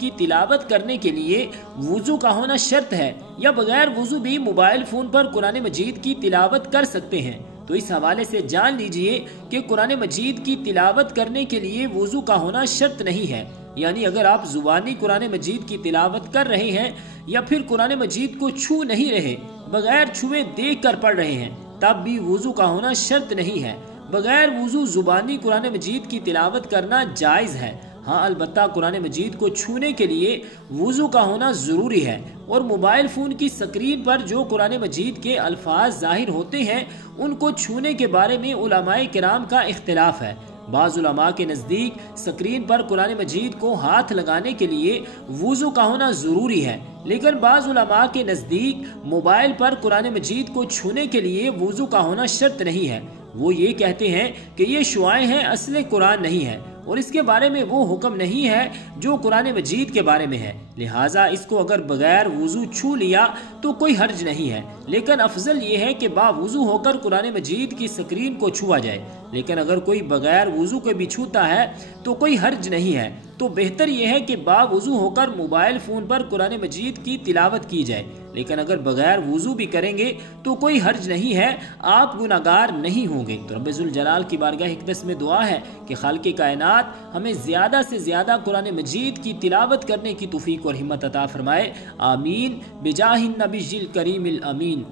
کی تلاوت کرنے کے لیے وضو کا ہونا شرط ہے یا بغیر وضو بھی موبائل فون پر قرآن مجید کی تلاوت کر سکتے ہیں؟ تو اس حوالے سے جان لیجئے کہ قرآن مجید کی تلاوت کرنے کے لیے وضو کا ہونا شرط نہیں ہے۔ یعنی اگر آپ زبانی قرآن مجید کی تلاوت کر رہے ہیں یا پھر قرآن مجید کو چھو نہیں رہے، بغیر چھوئے دیکھ کر پڑھ رہے ہیں، تب بھی وضو کا ہونا شرط نہیں ہے۔ بغیر وضو زبانی قرآن مجید کی تلاوت کرنا جائز ہے۔ ہاں، البتہ قرآن مجید کو چھونے کے لیے وضو کا ہونا ضروری ہے، اور موبائل فون کی سکرین پر جو قرآن مجید کے الفاظ ظاہر ہوتے ہیں ان کو چھونے کے بارے میں علماء کرام کا اختلاف ہے۔ بعض علماء کے نزدیک سکرین پر قرآن مجید کو ہاتھ لگانے کے لیے وضو کا ہونا ضروری ہے، لیکن بعض علماء کے نزدیک موبائل پر قرآن مجید کو چھونے کے لیے وضو کا ہونا شرط نہیں ہے۔ وہ یہ کہتے ہیں کہ یہ شعائیں ہیں، اصل قرآن نہیں ہے، اور اس کے بارے میں وہ حکم نہیں ہے جو قرآن مجید کے بارے میں ہے، لہٰذا اس کو اگر بغیر وضو چھو لیا تو کوئی حرج نہیں ہے، لیکن افضل یہ ہے کہ باوضو ہو کر قرآن مجید کی سکرین کو چھوا جائے۔ لیکن اگر کوئی بغیر وضو کے بھی چھوتا ہے تو کوئی حرج نہیں ہے، تو بہتر یہ ہے کہ باوضو ہو کر موبائل فون پر قرآن مجید کی تلاوت کی جائے۔ لیکن اگر بغیر وضو بھی کریں گے تو کوئی حرج نہیں ہے، آپ گناہگار نہیں ہوں گے۔ تو رب ذوالجلال کی بارگاہ اقدس میں دعا ہے کہ خالق کائنات ہمیں زیادہ سے زیادہ قرآن مجید کی تلاوت کرنے کی توفیق اور ہمت عطا فرمائے، آمین، بجاہ النبی الکریم الامین۔